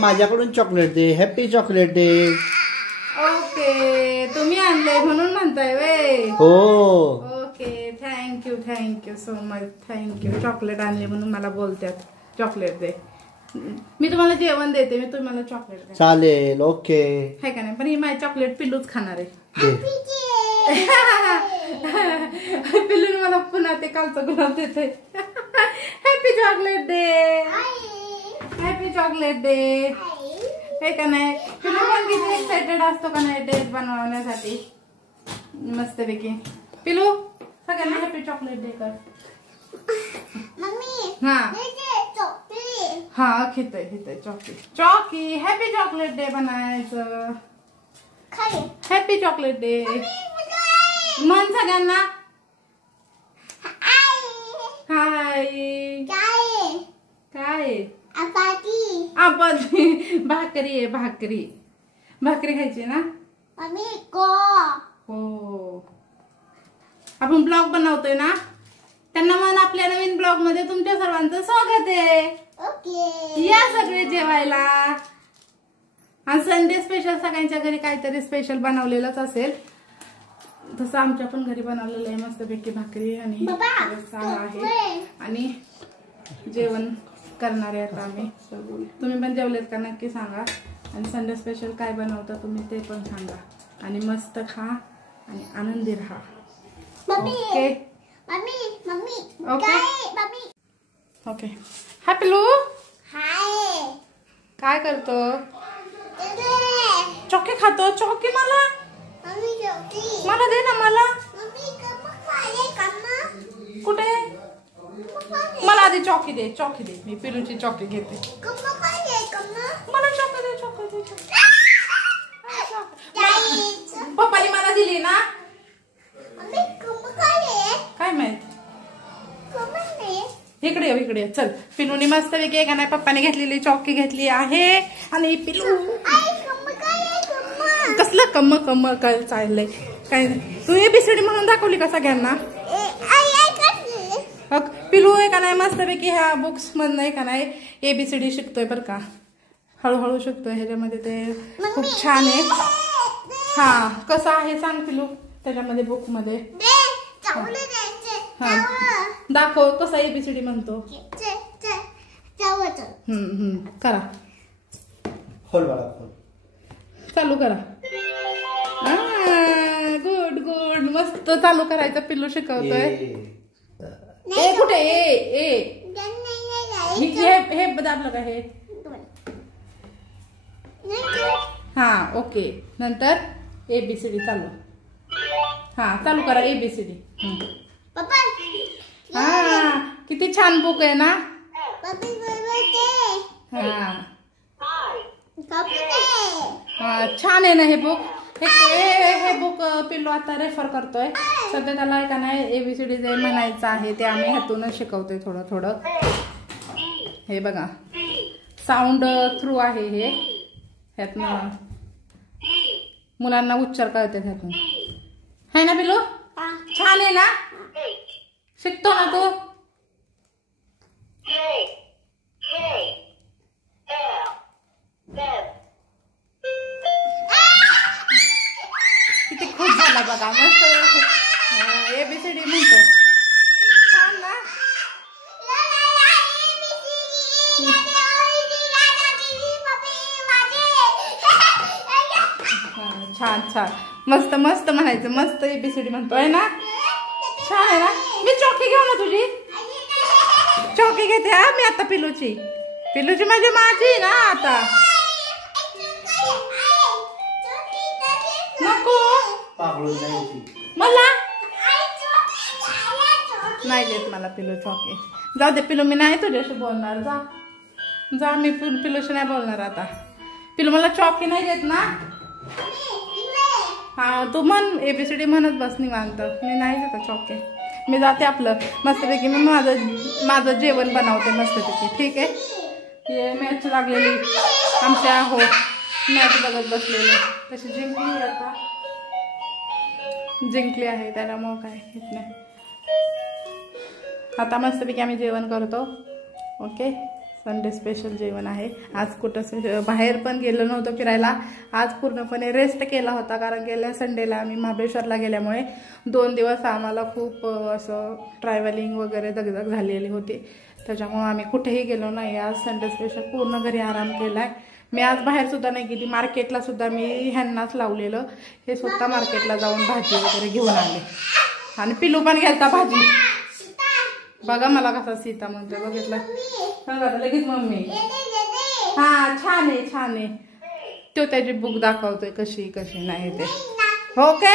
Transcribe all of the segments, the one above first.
माझ्याकडून चॉकलेट दे. Happy chocolate day. Okay, तुम्ही आणले म्हणून म्हणताय वे. हो. Okay, thank you so much. Thank you. Chocolate आणले म्हणून मला बोलतात चॉकलेट दे. मी तुम्हाला जेवण देते, मी तुम्हाला चॉकलेट दे. चालेल. ओके है का नाही. पण ही माझी चॉकलेट पिल्लूच खाणार आहे. पिल्लू मला पुन्हा ते कालचं गुलाब देते. Happy chocolate day. Happy chocolate day. हे का नाही. पिल्लू पण किती एक्साइटेड असतो का नाही डेट बनवण्यासाठी. मस्तपैकी. पिल्लू सगळ्यांना हॅपी चॉकलेट डे कर. हा घेतोय चॉकी. हॅपी चॉकलेट डे बनायचं. हॅपी चॉकलेट डे म्हण सगळ्यांना. हाय. काय भाकरी आहे. भाकरी खायची ना. हो. आपण ब्लॉग बनवतोय ना. त्यांना मन आपल्या नवीन ब्लॉग मध्ये तुमच्या सर्वांचं स्वागत आहे. या सगळे जेवायला. आणि संडे स्पेशल सगळ्यांच्या घरी काहीतरी स्पेशल बनवलेलंच असेल. तसं आमच्या पण घरी बनवलेलं आहे मस्तपैकी भाकरी आणि आहे. आणि जेवण करणार आहे आता आम्ही. तुम्ही पण जेवलेत का नक्की सांगा. आणि संडे स्पेशल काय बनवता तुम्ही ते पण सांगा. आणि मस्त खा आणि आनंदी राहा. Okay okay. हाय पिल्लू. काय करतो. चॉकी खातो. चॉकी मला दे ना. मला कुठे. मला आधी चॉकी दे. मी पिल्लूची चॉकी घेते. मला चॉकी दे. पप्पानी मला दिली ना. काय माहित. इकडे चल. पिल्लूनी मस्त पैकी का नाही पप्पाने घेतलेली चॉकी घेतली आहे. आणि पिल्लू कसलं कम काय चाललंय काय. तू एबीसीडी म्हणून दाखवली का सगळ्यांना. पिल्लू आहे का नाही मस्त पैकी ह्या बुक्स मधन आहे का नाही एबीसीडी शिकतोय बर का. हळूहळू शिकतोय. ह्याच्यामध्ये ते खूप छान आहे. हा कसं आहे सांग पिल्लू त्याच्यामध्ये बुक मध्ये. हा दाखव कसा एबीसीडी म्हणतो. करा. चालू करा. गुड मस्त चालू करायचं. पिल्लू शिकवतोय. ए कुठे हे दाबलं का हे. हा ओके. नंतर एबीसीडी चालू. हा चालू करा एबीसीडी. हा किती छान बुक आहे ना. हा छान आहे ना हे बुक. हे बुक पिल्लू आता रेफर करतोय सध्या. त्याला का नाही एबीसीडी जे म्हणायचं आहे ते आम्ही ह्यातूनच शिकवतोय थोडं. हे बघा साऊंड थ्रू आहे हे. ह्यातनं मुलांना उच्चार कळते ह्यातून. है ना पिल्लू. छान आहे ना. शिकतो ना तू. किती खुश झाला बघा. मस्त एबीसीडी म्हणतो. छान ना. छान मस्त म्हणायचं. मस्त एबीसीडी म्हणतोय ना. छान आहे ना. मी चॉकी घेऊ ना तुझी. चॉकी घेते हा मी आता. पिल्लूची म्हणजे माझी ना आता. नको मला नाही देत मला पिल्लू चॉकी. जाऊ दे पिल्लू मी नाही तुझ्याशी बोलणार. जा मी पिल्लूशी नाही बोलणार आता. पिल्लू मला चॉकी नाही देत ना. हा तू म्हण एबीसीडी म्हणत बस निवांत. मी नाही देत चॉकी. मी जाते आपलं मस्तपैकी. मी माझं जेवण बनवते मस्तपैकी. ठीक आहे. हे मॅच लागलेली आमच्या हो मॅच बघत बसलेले. तशी जिंकली आहे त्याच्यामुळं काय घेत नाही. आता मस्तपैकी आम्ही जेवण करतो. ओके संडे स्पेशल जेवण आहे। आज कुठं बाहेर पण गेलो नव्हतं फिरायला, आज पूर्णपणे रेस्ट केला होता, कारण गेल्या संडेला आम्ही महाबळेश्वरला गेल्यामुळे 2 दिवस आम्हाला खूप असं ट्रॅव्हलिंग वगैरे दगदग झालेली होती, त्याच्यामुळे आम्ही कुठेही गेलो नाही। आज संडे स्पेशल पूर्ण घरी आराम केलाय। मी आज बाहेर सुद्धा नाही गेली, मार्केटला सुद्धा मी ह्यांनाच लावलेलं, हे स्वतः मार्केटला जाऊन भाजी वगैरे घेऊन आले आणि पिलू पण गेलता भाजी। बघा मला कसा सीता म्हणतोय, बघितलं लगेच मम्मी। हा छान आहे छान आहे, तो त्याची बुक दाखवतोय कशी कशी नाही ते। ओके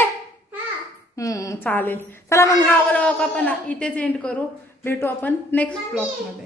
चालेल, चला मग हा व्लॉग आपण इथेच एंड करू, भेटू आपण नेक्स्ट ब्लॉग मध्ये।